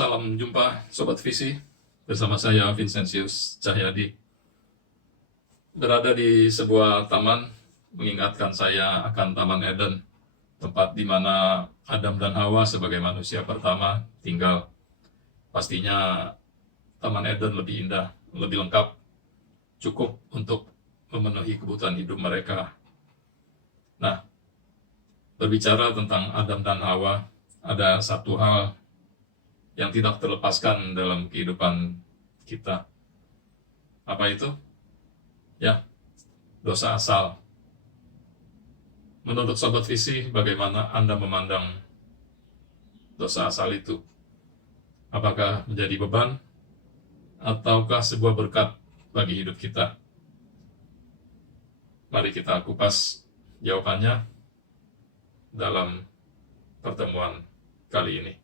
Salam jumpa Sobat Visi, bersama saya Vincentius Cahyadi. Berada di sebuah taman mengingatkan saya akan Taman Eden, tempat di mana Adam dan Hawa sebagai manusia pertama tinggal. Pastinya Taman Eden lebih indah, lebih lengkap, cukup untuk memenuhi kebutuhan hidup mereka. Nah, berbicara tentang Adam dan Hawa, ada satu hal yang tidak terlepaskan dalam kehidupan kita. Apa itu? Ya, dosa asal. Menurut Sobat Visi, bagaimana Anda memandang dosa asal itu? Apakah menjadi beban ataukah sebuah berkat bagi hidup kita? Mari kita kupas jawabannya dalam pertemuan kali ini.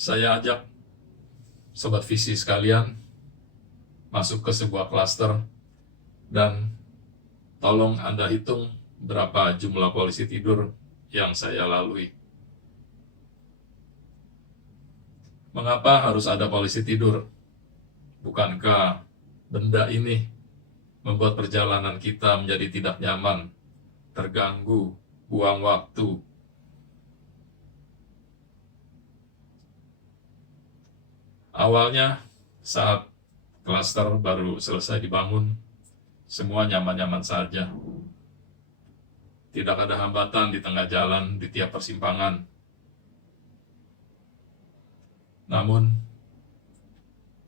Saya ajak Sobat Visi sekalian masuk ke sebuah klaster dan tolong Anda hitung berapa jumlah polisi tidur yang saya lalui. Mengapa harus ada polisi tidur? Bukankah benda ini membuat perjalanan kita menjadi tidak nyaman, terganggu, buang waktu? Awalnya, saat klaster baru selesai dibangun, semua nyaman-nyaman saja. Tidak ada hambatan di tengah jalan di tiap persimpangan. Namun,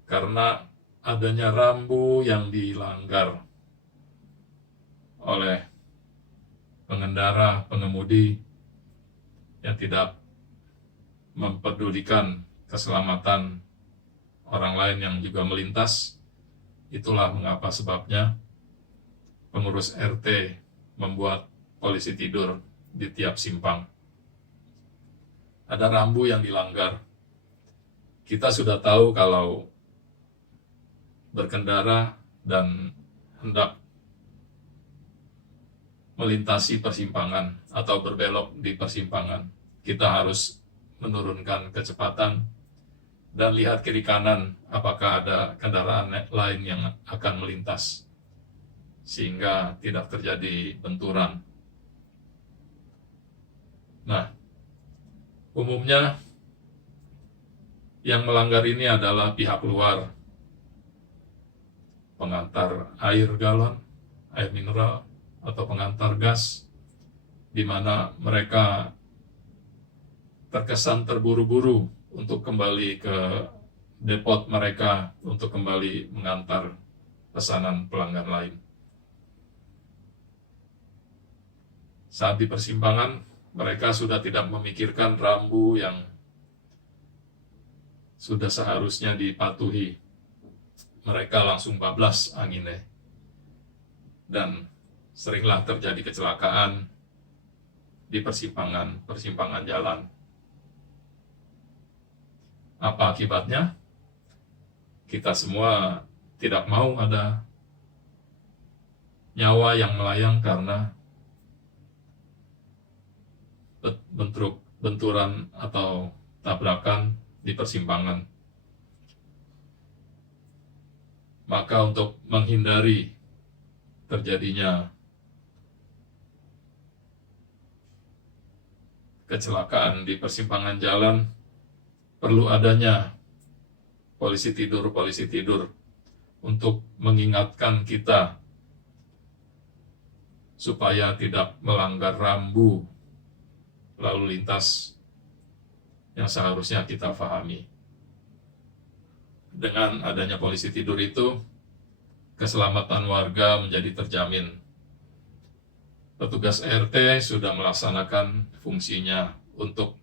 karena adanya rambu yang dilanggar oleh pengemudi yang tidak mempedulikan keselamatan orang lain yang juga melintas, itulah mengapa sebabnya pengurus RT membuat polisi tidur di tiap simpang. Ada rambu yang dilanggar. Kita sudah tahu kalau berkendara dan hendak melintasi persimpangan atau berbelok di persimpangan, kita harus menurunkan kecepatan dan lihat kiri kanan apakah ada kendaraan lain yang akan melintas, sehingga tidak terjadi benturan. Nah, umumnya yang melanggar ini adalah pihak luar, pengantar air galon, air mineral, atau pengantar gas, di mana mereka terkesan terburu-buru untuk kembali ke depot mereka untuk kembali mengantar pesanan pelanggan lain. Saat di persimpangan, mereka sudah tidak memikirkan rambu yang sudah seharusnya dipatuhi. Mereka langsung bablas anginnya. Dan seringlah terjadi kecelakaan di persimpangan jalan. Apa akibatnya? Kita semua tidak mau ada nyawa yang melayang karena benturan atau tabrakan di persimpangan. Maka untuk menghindari terjadinya kecelakaan di persimpangan jalan, perlu adanya polisi tidur untuk mengingatkan kita supaya tidak melanggar rambu lalu lintas yang seharusnya kita pahami. Dengan adanya polisi tidur itu, keselamatan warga menjadi terjamin. Petugas RT sudah melaksanakan fungsinya untuk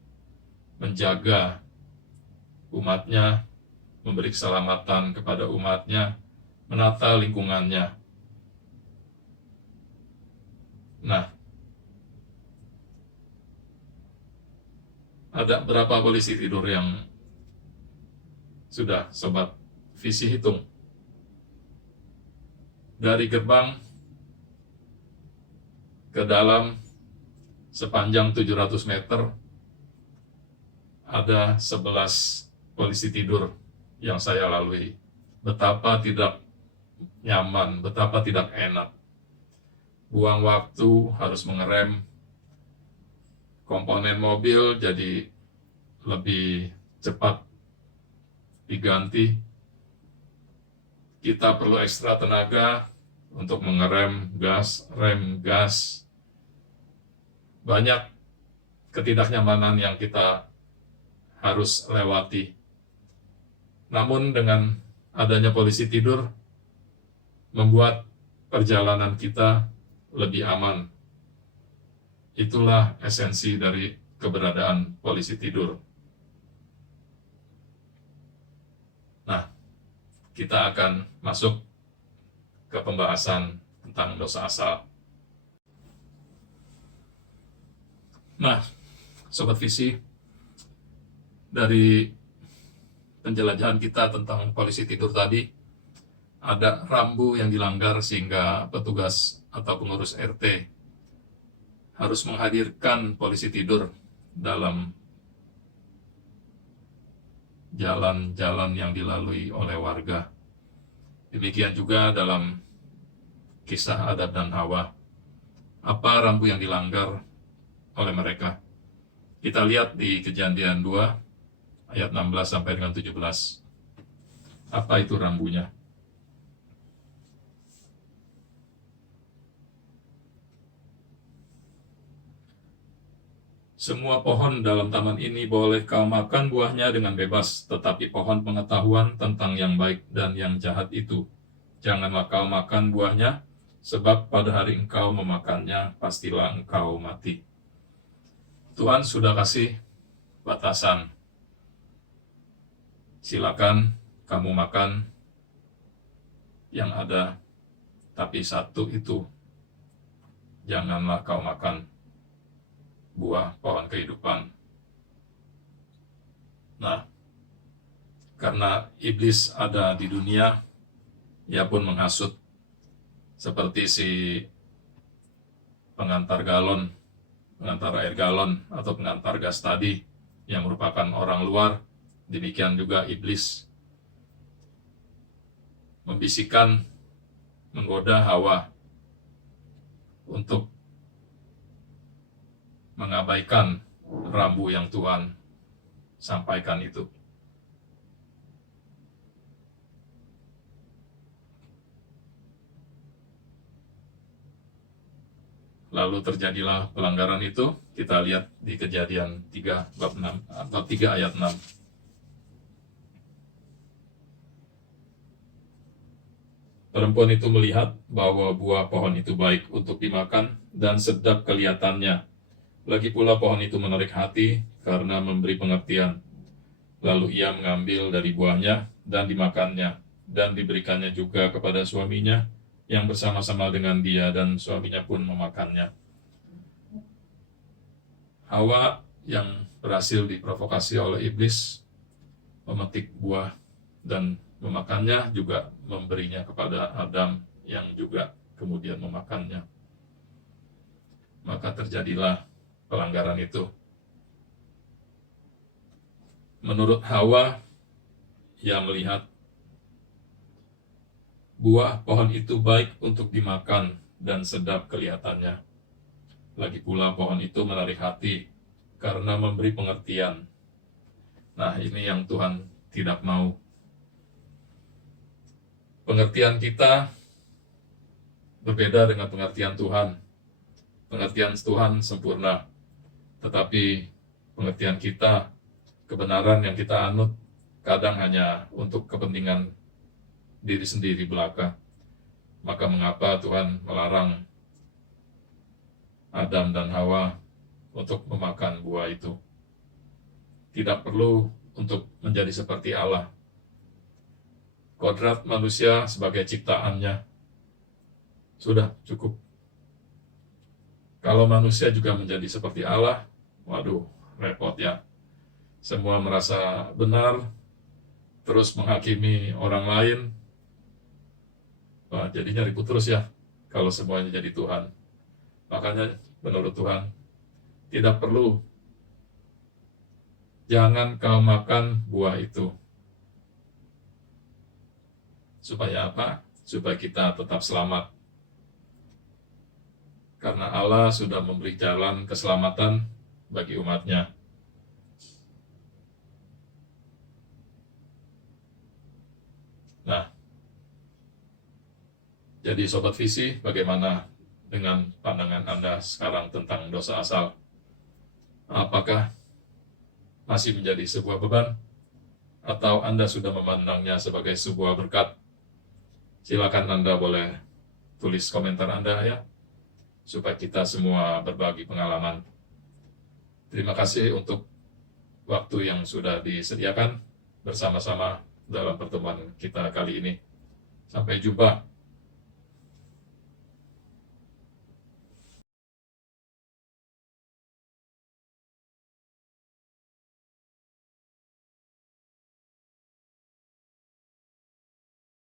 menjaga umatnya, memberi keselamatan kepada umatnya, menata lingkungannya. Nah, ada berapa polisi tidur yang sudah Sobat Visi hitung? Dari gerbang ke dalam sepanjang 700 meter ada 11 polisi tidur yang saya lalui. Betapa tidak nyaman, betapa tidak enak. Buang waktu, harus mengerem, komponen mobil jadi lebih cepat diganti. Kita perlu ekstra tenaga untuk mengerem gas, rem gas. Banyak ketidaknyamanan yang kita harus lewati. Namun dengan adanya polisi tidur, membuat perjalanan kita lebih aman. Itulah esensi dari keberadaan polisi tidur. Nah, kita akan masuk ke pembahasan tentang dosa asal. Nah, Sobat Visi, dari penjelajahan kita tentang polisi tidur tadi, ada rambu yang dilanggar sehingga petugas atau pengurus RT harus menghadirkan polisi tidur dalam jalan-jalan yang dilalui oleh warga. Demikian juga dalam kisah Adam dan Hawa. Apa rambu yang dilanggar oleh mereka? Kita lihat di Kejadian 2 ayat 16 sampai dengan 17. Apa itu rambunya? Semua pohon dalam taman ini boleh kau makan buahnya dengan bebas, tetapi pohon pengetahuan tentang yang baik dan yang jahat itu, janganlah kau makan buahnya, sebab pada hari engkau memakannya, pastilah engkau mati. Tuhan sudah kasih batasan. Silakan kamu makan yang ada, tapi satu itu, janganlah kau makan buah pohon kehidupan. Nah, karena iblis ada di dunia, ia pun menghasut seperti si pengantar air galon atau pengantar gas tadi yang merupakan orang luar. Demikian juga iblis membisikkan, menggoda Hawa untuk mengabaikan rambu yang Tuhan sampaikan itu. Lalu terjadilah pelanggaran itu. Kita lihat di Kejadian 3 bab 6 atau 3 ayat 6. Perempuan itu melihat bahwa buah pohon itu baik untuk dimakan dan sedap kelihatannya. Lagi pula pohon itu menarik hati karena memberi pengertian. Lalu ia mengambil dari buahnya dan dimakannya, dan diberikannya juga kepada suaminya yang bersama-sama dengan dia, dan suaminya pun memakannya. Hawa yang berhasil diprovokasi oleh iblis memetik buah dan memakannya, juga memberinya kepada Adam yang juga kemudian memakannya. Maka terjadilah pelanggaran itu. Menurut Hawa, ia melihat buah pohon itu baik untuk dimakan dan sedap kelihatannya. Lagi pula pohon itu menarik hati karena memberi pengertian. Nah, ini yang Tuhan tidak mau. Pengertian kita berbeda dengan pengertian Tuhan. Pengertian Tuhan sempurna, tetapi pengertian kita, kebenaran yang kita anut, kadang hanya untuk kepentingan diri sendiri belaka. Maka mengapa Tuhan melarang Adam dan Hawa untuk memakan buah itu? Tidak perlu untuk menjadi seperti Allah. Kodrat manusia sebagai ciptaannya sudah cukup. Kalau manusia juga menjadi seperti Allah, waduh, repot ya. Semua merasa benar, terus menghakimi orang lain. Wah, jadinya ribut terus ya, kalau semuanya jadi Tuhan. Makanya menurut Tuhan, tidak perlu. Jangan kau makan buah itu. Supaya apa? Supaya kita tetap selamat. Karena Allah sudah memberi jalan keselamatan bagi umatnya. Nah, jadi Sobat Visi, bagaimana dengan pandangan Anda sekarang tentang dosa asal? Apakah masih menjadi sebuah beban? Atau Anda sudah memandangnya sebagai sebuah berkat? Silakan Anda boleh tulis komentar Anda ya, supaya kita semua berbagi pengalaman. Terima kasih untuk waktu yang sudah disediakan bersama-sama dalam pertemuan kita kali ini. Sampai jumpa